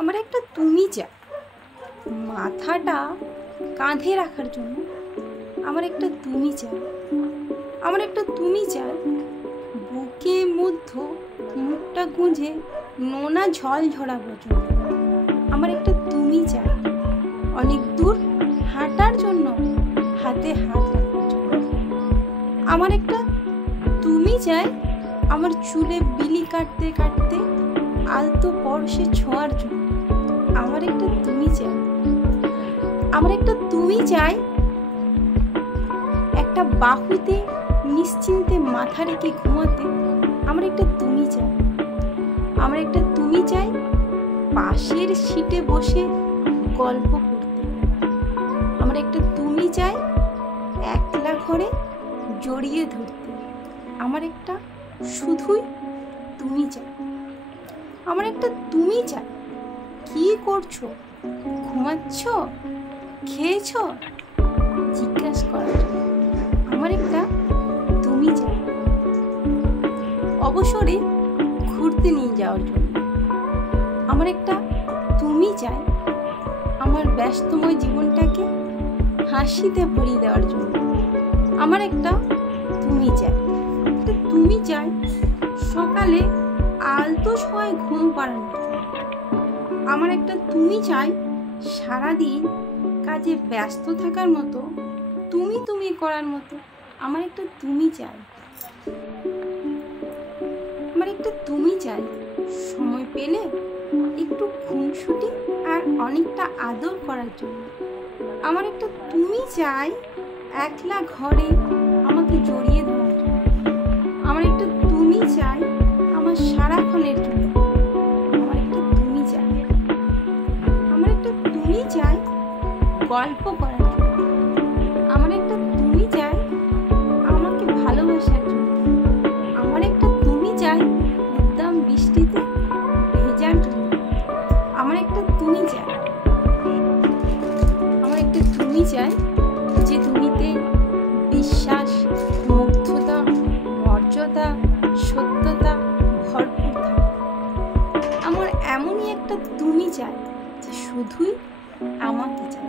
আমার একটা তুমি চাই, মাথাটা কাঁধে রাখার জন্য। আমার একটা তুমি চাই, আমার একটা তুমি চাই, বুকে মধ্য মুখটা গুঁজে নোনা ঝল ঝরাবার জন্য। আমার একটা তুমি চাই, অনেক দূর হাঁটার জন্য, হাতে হাত রাখার জন্য। আমার একটা তুমি চাই, আমার চুলে বিলি কাটতে কাটতে আলতো পরশে ছোঁয়ার জন্য। আমার একটা তুমি চাই, আমার একটা তুমি চাই, একটা বাহুতে নিশ্চিন্তে মাথা রেখে ঘুমাতে। আমার একটা তুমি চাই, আমার একটা তুমি চাই, পাশের সিটে বসে গল্প করতে। আমার একটা তুমি চাই, একলা ঘরে জড়িয়ে ধরতে। আমার একটা শুধুই তুমি চাই। আমার একটা তুমি চাই, কি করছো, ঘুমাচ্ছ, খেয়েছ, জিজ্ঞাসা করার জন্য। আমার একটা তুমি চাই, অবসরে ঘুরতে নিয়ে যাওয়ার জন্য। আমার একটা তুমি চাই, আমার ব্যস্তময় জীবনটাকে হাসিতে ভরিয়ে দেওয়ার জন্য। আমার একটা তুমি চাই, একটা তুমি চাই, সকালে আলতো ছোঁয়ায় ঘুম পাড়ানোর জন্য। আমার একটা তুমি চাই, সারাদিন কাজে ব্যস্ত থাকার মতো, তুমি তুমি করার মতো। আমার একটা তুমি চাই, আমার একটা তুমি চাই, সময় পেলে একটু খুনসুটি আর অনেকটা আদর করার জন্য। আমার একটা তুমি চাই, একলা ঘরে আমাকে জড়িয়ে দেওয়ার জন্য। আমার একটা তুমি চাই, আমার সারাক্ষণের জন্য। আমার একটা তুমি চাই, আমার একটা তুমি চাই, গল্প করার জন্য। আমার একটা তুমি চাই, আমাকে ভালোবাসার জন্য। আমার একটা তুমি চাই, উদ্দাম বৃষ্টিতে ভেজার জন্য। আমার একটা তুমি চাই, আমার একটা তুমি চাই, যে তুমিতে বিশ্বাস, মুগ্ধতা, মর্যাদা, সত্যতা ভরপুর থাকে। আমার এমনই একটা তুমি চাই, যে শুধুই আমাকে চাই।